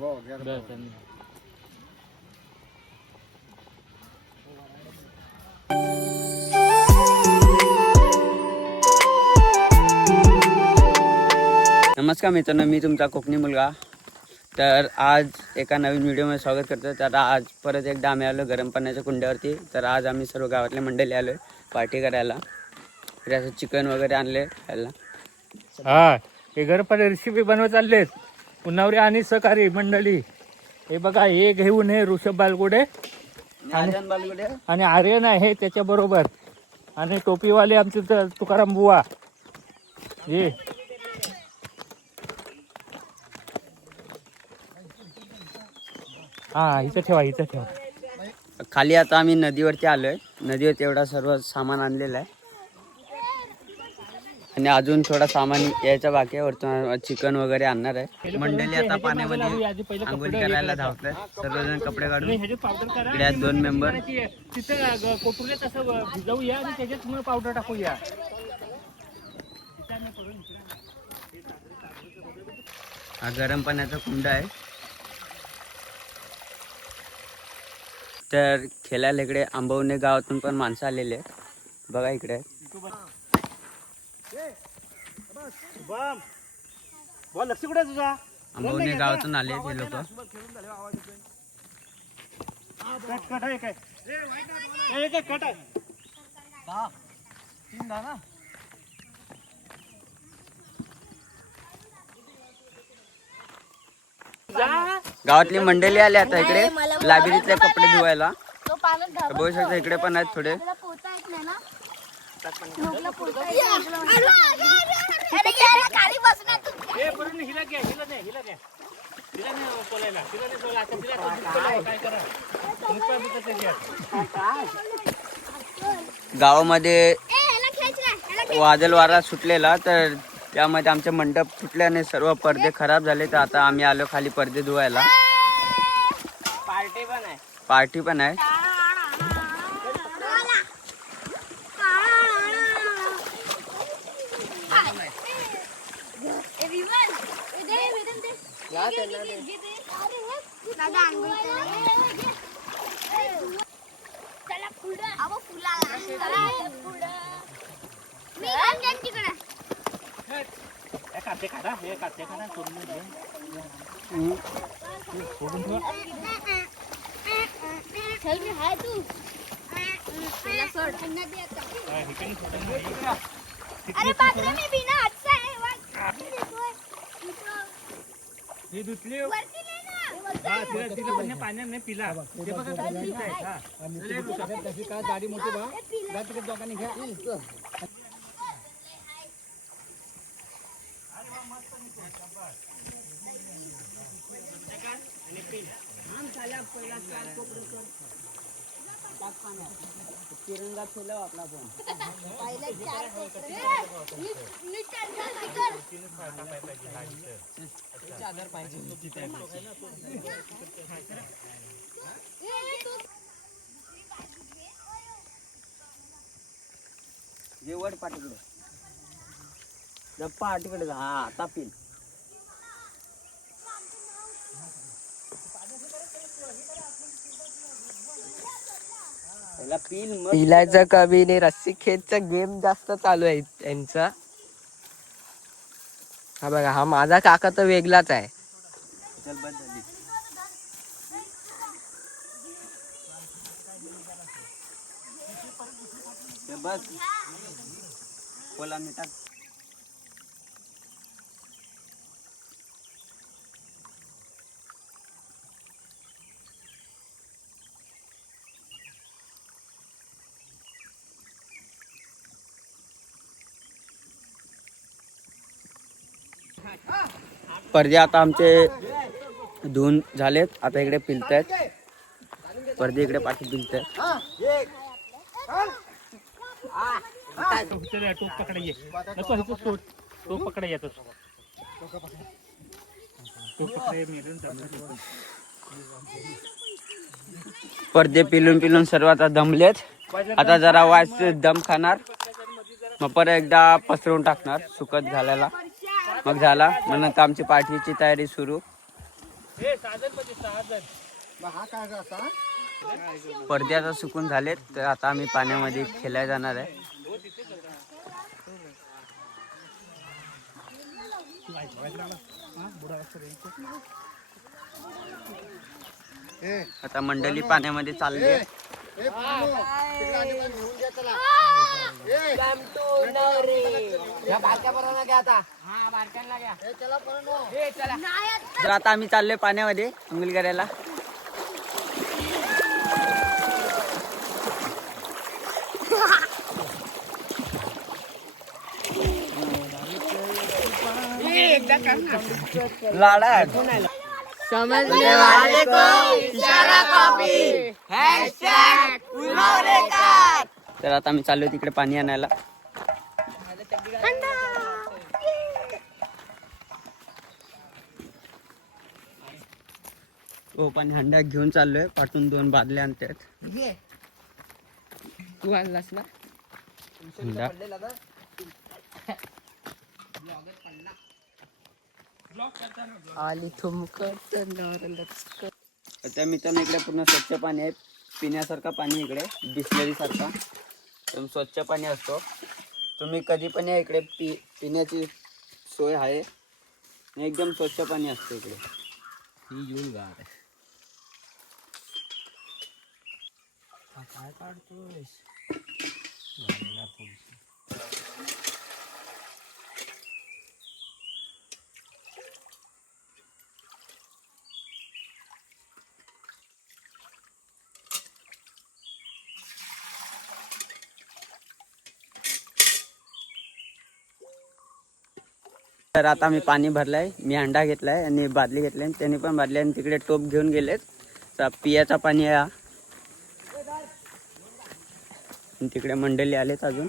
नमस्कार मित्रांनो, मी तुमचा कोकणी मुलगा. तर आज एका नवीन व्हिडिओमध्ये स्वागत करतो. तर आज परत एकदा आम्ही आलो गरम पाण्याच्या कुंड्यावरती. तर आज आम्ही सर्व गावातले मंडळी आलो आहे पार्टी करायला. तर असं चिकन वगैरे आणले खायला. हा, हे गरम पाणी रेसिपी बनवत चाललेत पुन्हावरी आणि सहकारी मंडळी. हे बघा, हे घेऊन हे ऋषभ बालगुडे आणि आर्यन आहे त्याच्या बरोबर, आणि टोपीवाले आमचे तुकाराम बुवा. हे हा, इथं ठेवा. खाली आता आम्ही नदीवरती आलोय. नदीवरती एवढा सर्व सामान आणलेलं आहे आणि अजून थोडा सामान यायचा बाकी आहे. वरतून चिकन वगैरे आणणार आहे. मंडळी आता पाण्यामध्ये आंघोळ करायला धावतात. सर्वजण कपडे काढून. इकडे आहेत 2 मेंबर. तिथं कोटुल्यात असं भिजवूया आणि त्याच्यात पावडर टाकूया. हा गरम पाण्याचा कुंड आहे. तर खेळायला इकडे आंबवणे गावातून पण माणसं आलेले आहेत. बघा इकडे लक्ष कुठे तुझा? आंबवणे गावातून आले ते लोक. गावातली मंडळी आली आता इकडे लायब्ररीतले कपडे धुवायला. बघू शकता इकडे पण आहेत थोडे. गावामध्ये वादळ वारा सुटलेला, तर त्यामध्ये आमचे मंडप फुटल्याने सर्व पडदे खराब झाले. तर आता आम्ही आलो खाली पडदे धुवायला. पार्टी पण आहे. अरे बाप रे, मी बिना हातचा आहे. हे धुतले पाण्याने पिला. गाडी मोठी दोघांनी घ्या. तिरंगा फुलाव आपला पण. जेवढ पाठीकडे गप्पा आटीकडे. हा आता पिल. पिलायचं कमी नाही. रस्सी खेचचा गेम जास्त चालू आहे त्यांचा. हा बघा, हा माझा काका तर वेगळाच आहे. चल बस झाली. बस बोला मी टाक. पडदे आता आमचे धुवून झालेत. आता इकडे पिलतायत पडदे. इकडे पाठी पिलतायत. टोप पकडा ये. टोप पकडा येतो. पडदे पिलून पिलून सर्व आता दमलेत. आता जरा वास दम खाणार, मग परत एकदा पसरवून टाकणार सुकत घालायला. मग झाला. मग नंतर आमची पार्टीची तयारी सुरू. पडद्याचा सुकून झालेत, तर आता आम्ही पाण्यामध्ये खेळायला जाणार आहे. आता मंडळी पाण्यामध्ये चालली आहे. तर आता आम्ही चाललोय पाण्यामध्ये अंघोळ करायला. लाडा समजने वाले को इशारा कॉपी तर आता आम्ही चाललोय तिकडे पाणी आणायला. हो, पाणी हंड्यात घेऊन चाललोय. पाठून 2 बादल्या आणतात. तू आणलास ना हंडा आली थुमकत त्या मित्रांनो इकडे पूर्ण स्वच्छ पाणी आहे. पिण्यासारखं पाणी इकडे, बिस्लरी सारखा एकदम स्वच्छ पाणी असतो. तुम्ही कधी पण या इकडे पिण्याची सोय आहे. एकदम स्वच्छ पाणी असतं इकडे. ही येऊन गार काय काढतोय तर आता मी पाणी भरलंय. मी हंडा घेतलाय आणि बादली घेतली. त्यांनी पण बादली आणि तिकडे टोप घेऊन गेलेत. तर पियाचा पाणी आहे. तिकडे मंडळी आलेत अजून.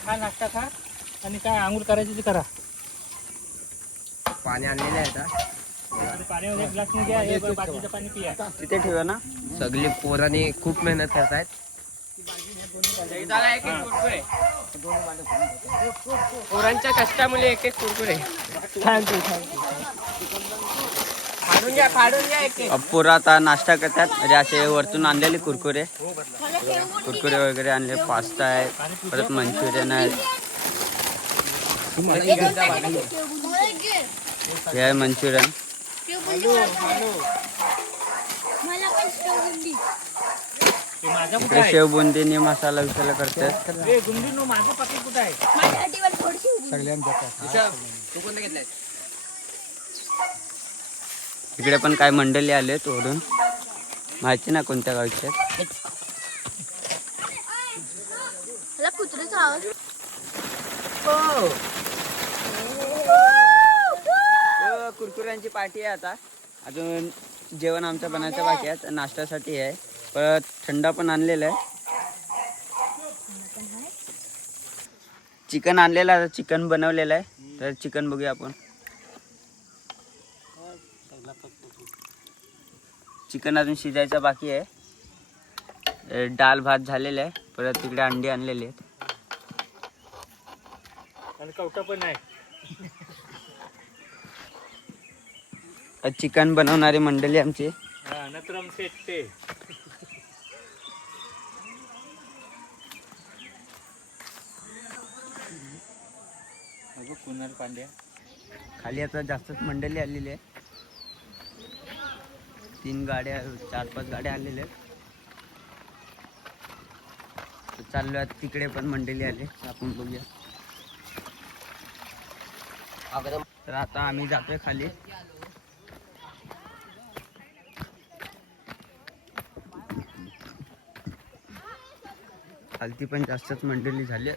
खा नाश्ता खा आणि काय आंघोळ करायची ते करा. पाणी आणलेलं आहे आता. पाण्यामध्ये एक ग्लास घ्या, हे बाटलीचं पाणी पिया. तिथे ठेवा ना. सगळी पोरांनी खूप मेहनत करतायत. पोरांच्या कष्टामुळे एक कुरकुरे. फाडून घ्या पोरं आता नाश्ता करतात. म्हणजे असे वरतून आणलेले कुरकुरे वगैरे आणले. पास्ता आहे, परत मंचुरियन आहे. हे आहे मंचुरियन. इकडे शेव बुंदीने मसाला विसाला करतात. इकडे पण काय मंडळी आलेत ओढून. माहिती ना कोणत्या गावचे. कुरकुऱ्यांची पार्टी आहे आता. अजून जेवण आमचं बनायचं बाकी आहे. नाश्त्यासाठी आहे. परत थंडा पण आणलेला आहे. चिकन आणलेलं आहे. चिकन बनवलेलं आहे. तर चिकन बघूया आपण. चिकन अजून शिजायचं बाकी आहे. डाळ भात झालेला आहे. परत तिकडे अंडी आणलेली आहेत. आणि कवटा पण आहे. चिकन बनवणारी मंडळी आमची. नत्रम शेट्टे. कुणाल पांड्या. खाली आता जास्तच मंडळी आलेली आहे. 3 गाड्या 4-5 गाड्या आलेल्या आहेत. चाललो तिकडे पण मंडळी आले. आपण बघूया. तर आता आम्ही जातोय खाली. खालती पण जास्तच मंडळी झाली.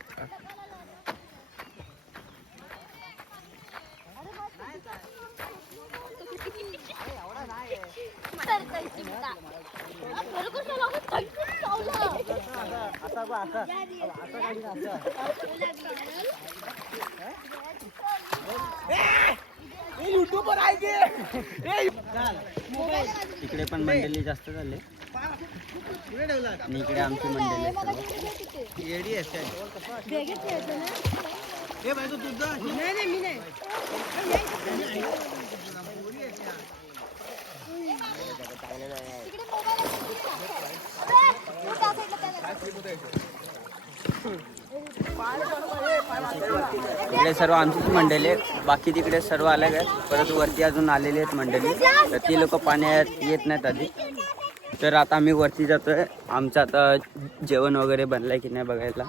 इकडे पण मंडळी जास्त झाले आणि इकडे आमची मंडळी आहे सर्व. इकडे सर्व आमचीच मंडळी आहे, बाकी तिकडे सर्व अलग आहेत. परत वरती अजून आलेले आहेत मंडळी, तर ती लोक पाण्यात येत नाहीत आधी. तर आता आम्ही वरती जातोय, आमचं आता जेवण वगैरे बनलंय की नाही बघायला.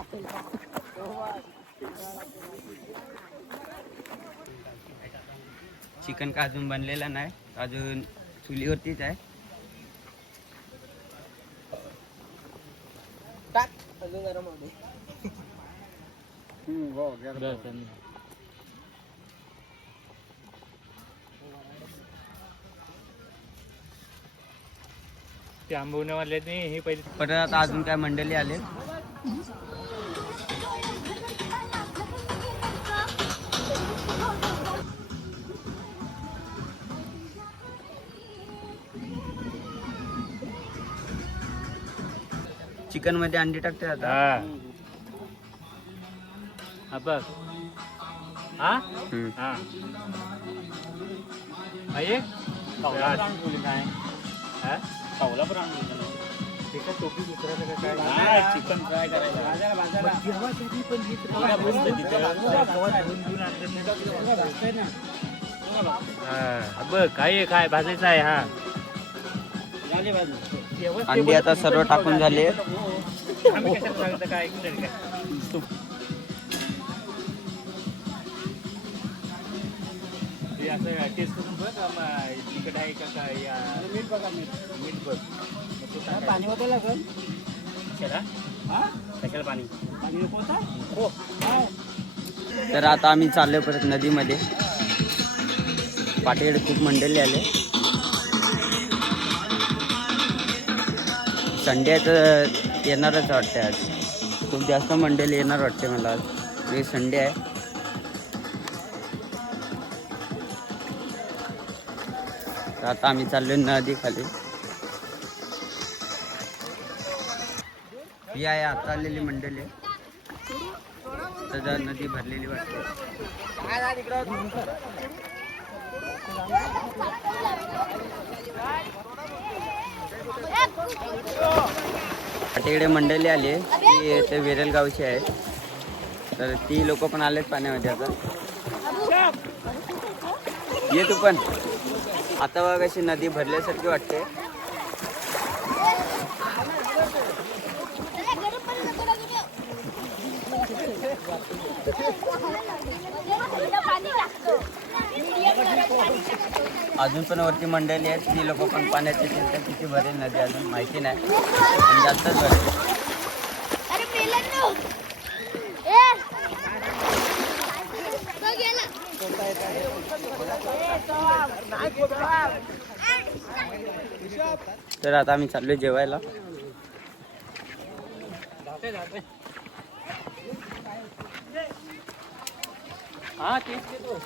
चिकन का अजून बनलेलं नाही, अजून चुलीवरतीच आहे. ते आंबवण्यावाले हे पहिले परत आता अजून काय मंडळी आले. चिकन मध्ये अंडी टाकते आता. हा बघ हा हम्म. हा चिकन फ्राय बघ काय काय भाजायचं आहे. हा अंडी आता सर्व टाकून झाले. काय असं टेस्ट करून बघ तिकट आहे का काय. मीठ बघा, मीठ बघ. पाणी होतं लागेल कशाला पाणी हो. तर आता आम्ही चाललोय परत नदीमध्ये. पाठीकडे खूप मंडळी आले. संडे तर येणारच वाटते आज, खूप जास्त मंडळी येणार वाटते मला आज. हे संडे आहे. तर आता आम्ही चाललोय नदी खाली. ही आहे आता आलेली मंडळी आहे. तर नदी भरलेली वाटते. पाठीकडे मंडळी आली आहे, ती ते वेरल गावची आहे. तर ती लोक पण आलेत पाण्यामध्ये आता. ये तू पण. आता बघ कशी नदी भरल्यासारखी वाटते. अजून पण वरती मंडळी आहेत, ती लोक पण पाण्याची चिंता किती भरेल नदी अजून माहिती नाही, पण जास्तच भरेल. तर आता आम्ही चाललोय जेवायला. हा तेच देतो.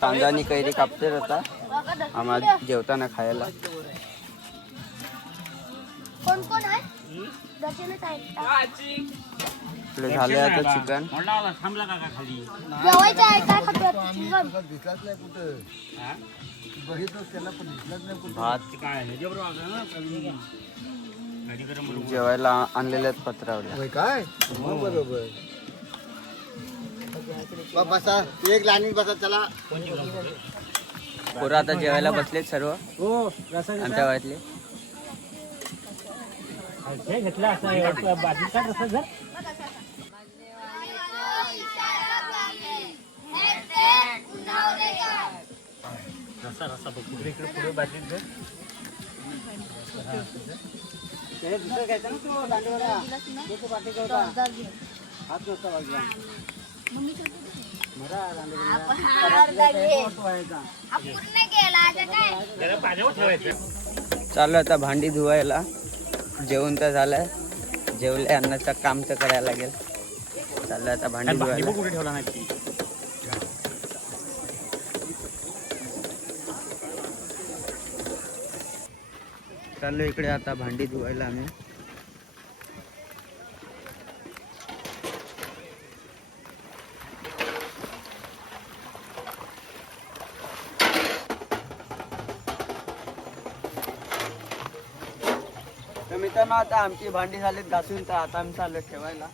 कांदा आणि कैरी कापते आता आम्हाला जेवताना खायला. कोण कोण आहे? इकडे झाले आता चिकन. थांबला का खाली जेवायचं आहे काय खातो चिकन? भात जेवायला आणलेले आहेत पत्रावल्या. काय बरोबर बसा एक लाईनीत बसा. चला पोरं आता जेवायला बसलेत सर्व आमच्या गावातले. घेतला असं बाजूचा रसा घर. रसा रसा बघ तिकडे इकडे पुढे बाजूत घर. पूर्ण गेला आता काय जरा पाण्यावर ठेवायचं. चालू आता भांडी धुवायला. जेवण तर झालंय, जेवले अन्नाचं काम तर करायला लागेल. चालू आता भांडी धुवायला. कुठे ठेवला नाही. चाललो इकडे आता भांडी धुवायला आम्ही. तर मित्रांनो आता आमची भांडी झालीत घासून, तर आता आम्ही चाललो ठेवायला.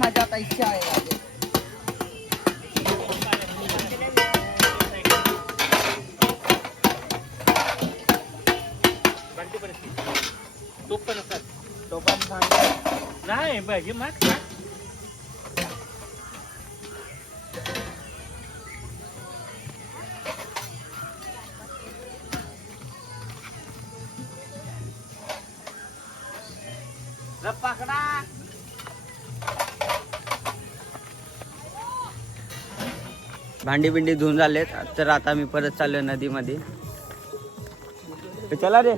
मजा पैसे आहे. तो पण नाही पाहिजे मग. भांडी बिंडी धुवून झालेत, तर आता मी परत चाललोय नदीमध्ये. चला रे.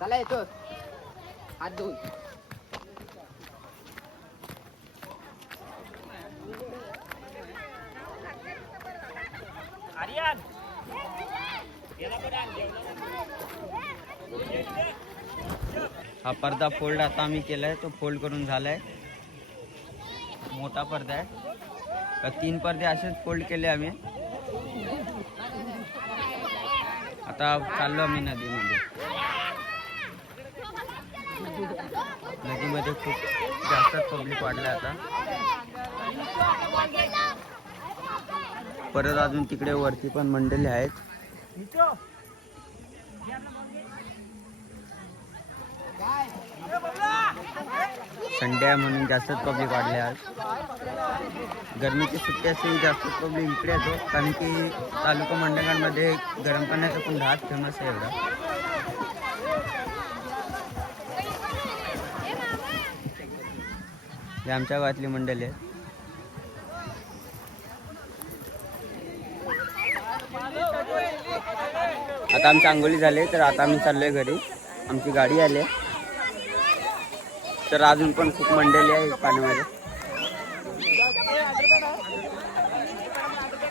चला येतो हात धुवून. हा पडदा फोल्ड आता आम्ही केलाय, तो फोल्ड करून झालाय. मोठा पडदा आहे. 3 पडदे असेच फोल्ड केले आम्ही. आता चाललो आम्ही नदीमध्ये. नदीमध्ये खूप जास्त पब्लिक वाढलं आता. परत अजून तिकडे वरती पण मंडळी आहेत. संडे आहे म्हणून जास्तच पब्लिक वाढले आज. गरमीची सुट्टी असते जास्त पब्लिक इकडे येतो, कारण की तालुका मंडळांमध्ये गरम पाण्याचा कुंड हा फेमस आहे एवढा. हे आमच्या गावातली मंडळी आहे. आता आमची आंघोळी झाली, तर आता आम्ही चाललोय घरी. आमची गाडी आली आहे. तर अजून पण खूप मंडळी आहे पाण्यामध्ये.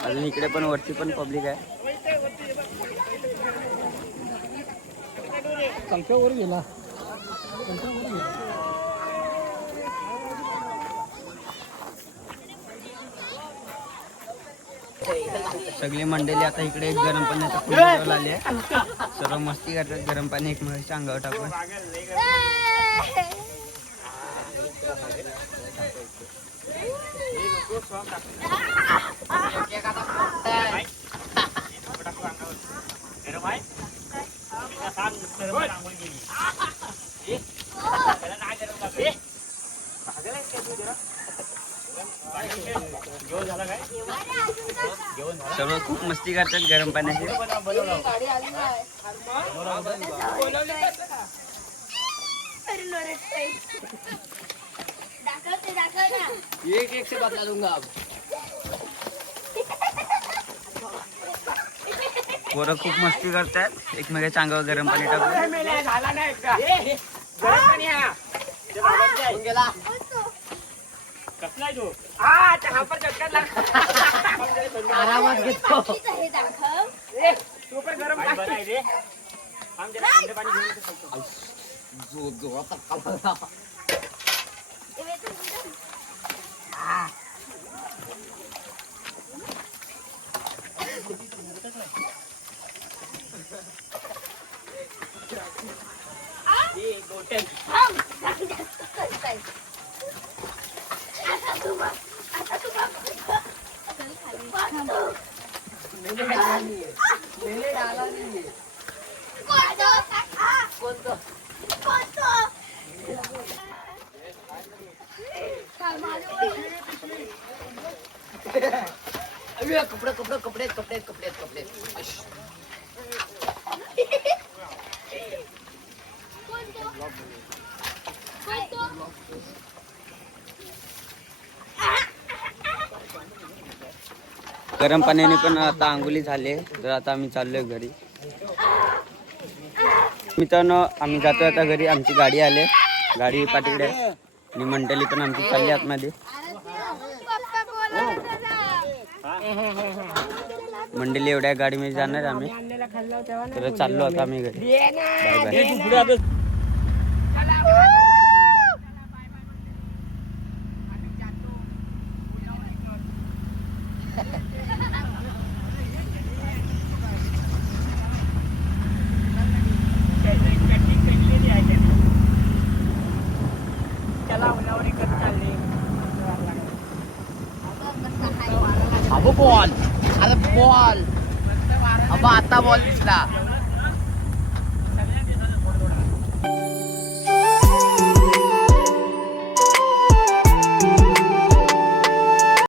अजून इकडे पण वरती पण पब्लिक आहे. सगळी मंडळी आता इकडे एक गरम पाण्याचा कुंड आली आहे. सर्व मस्ती करतात. गरम पाणी एकमेकांच्या अंगावर टाकून. सर्व खूप मस्ती करतात गरम पाण्याची. एक से बदला दूंगा अब. पोरं खूप मस्ती करतात. एकमेकाच्या अंगावर गरम पाणी टाकून. गेला आरामात घेतो. हे दाखव जो जो आता कोणतं? कपडे कपडे कपडे कपडे कपडे कपडे गरम पाण्याने पण आता आंघोळी झाले, तर आता आम्ही चाललोय घरी. मित्रांनो आम्ही जातो आता घरी. आमची गाडी आले, गाडी पाठीकडे आहे. आणि मंडळी पण आमची चालली आतमध्ये. मंडळी एवढ्या गाडीमध्ये जाणार आम्ही, तर चाललो आता आम्ही घरी. Bye bye. बॉल आता बॉल आता बॉल दिसला.